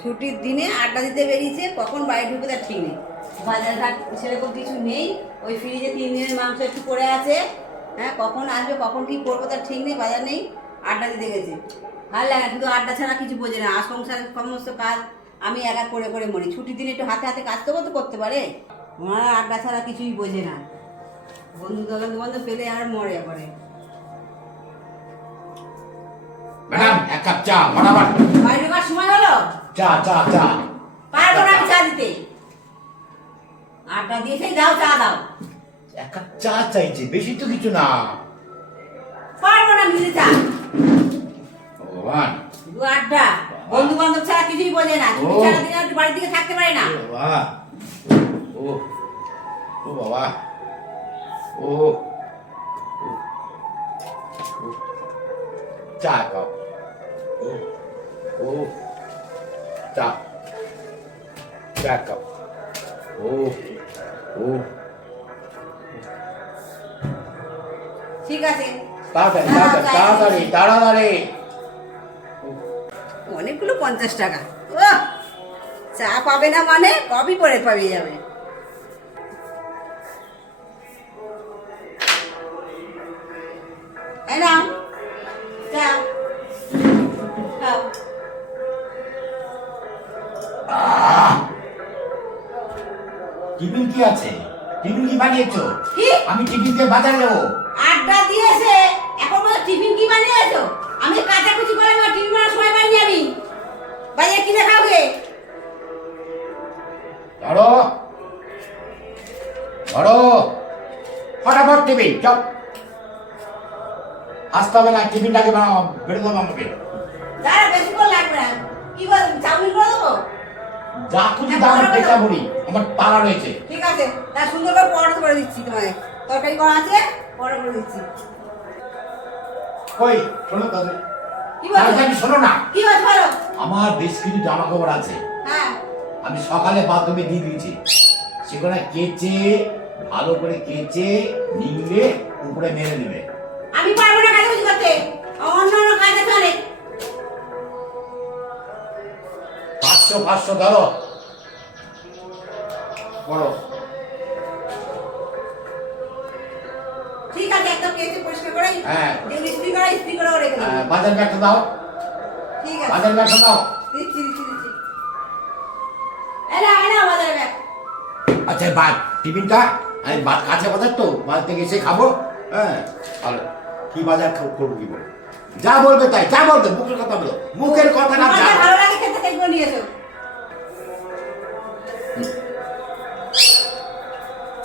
ছুটির দিনে আড্ডা দিতে বেরিয়েছে, কখন বাড়ি ঢুকে তার ঠিক নেই। বাজার ঘাট সেরকম কিছু নেই, ওই ফ্রিজে তিন দিনের মাংস একটু পড়ে আছে। হ্যাঁ কখন আসবে, কখন কি করব তার ঠিক নেই, বাজার নেই, আড্ডা দিতে গেছে। ভালো লাগে শুধু আড্ডা ছাড়া কিছু বোঝে না আর সমস্ত কাজ আমি একা করে করে মরি। ছুটির দিনে একটু হাতে হাতে কাজ তো করতে পারে। ওনারা আড্ডা ছাড়া কিছুই বোঝে না। বন্ধু দোকান বন্ধু পেলে আর মরে পড়ে। ম্যাডাম, এক কাপ চা, ফটাফট বাড়ি ঢোকার সময় হলো চা চা চা পারব না চা দিতে। আড্ডা দিয়েছেই দাও চা দাও। এক কাপ চা চাইছে বেশি তো কিছু না। পারব না দিতে চা। ভগবান। দু আড্ডা। বন্ধু বান্ধব ছাড়া কিছুই বোঝে না। ও। ছাড়া দিন আর বাড়ির দিকে থাকতে পারে না। বাবা। ও ও বাবা। ও। চা কাপ ও ও। ঠিক আছে। তাড়াতাড়ি তাড়াতাড়ি তাড়াতাড়ি তাড়াতাড়ি। অনেকগুলো পঞ্চাশ টাকা। ও চা পাবে না মানে কবি পরে পাবে যাবে। টিফিন কি আছে? টিফিন কি বানিয়েছো? কি? আমি টিফিন দিয়ে বাজারে যাব আড্ডা দিয়েছে। এখন বলো টিফিন কি বানিয়েছো? আমি কাটাকুচি করে আমার টিফিন বানানোর সময় পাইনি আমি। বাজারে কিনে খাওগে ধরো। ধরো। ফটাফট টিফিন চল আসতে হবে না টিফিনটাকে বানাও বেড়ে দেবো আমাকে। দাঁড়া বেশি করে লাগবে না। কি বল চাউমিন করে দেবো? যা খুশি দাম টেকা মুড়ি আমার পাড়া রয়েছে। ঠিক আছে তা সুন্দর করে পরোটা করে দিচ্ছি তোমায়। তরকারি করা আছে পরোটা করে দিচ্ছি। কই শোনো তাদের কি শোনো না। কি বলছো বলো। আমার বেশ কিছু জামা কাপড় আছে। হ্যাঁ। আমি সকালে বাথরুমে দিয়ে দিয়েছি। সেখানে কেচে ভালো করে কেচে নিংড়ে উপরে মেরে দেবে আমি পারব না কাজে করতে পাঁচশো ধরো। করো ঠিক আছে একদম কেচে পরিষ্কার করে হ্যাঁ। যেগুলো ইস্ত্রি করা ইস্ত্রি করে রেখে আহ, দেবো বাজার ব্যাগটা দাও। ঠিক আছে। বাজার ব্যাগটা দাও। দিচ্ছি দিচ্ছি দিচ্ছি। এনা এনা বাজারে ব্যাগ। আচ্ছা টিফিনটা? আমি ভাত কাছে বাজার তো। বাজার থেকে এসে খাব। হ্যাঁ আর কি বাজার খাব করব কি বলে? যা বলবে তাই যা বলবে মুখের কথা বলো। মুখের কথা না যা।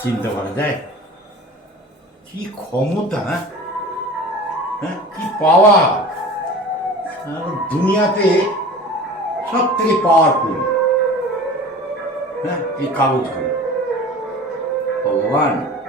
চিন্তা করা যায়। কি ক্ষমতা হ্যাঁ? হ্যাঁ? কি পাওয়া দুনিয়াতে সব থেকে পাওয়ারফুল হ্যাঁ? এই কাগজগুলো। ভগবান।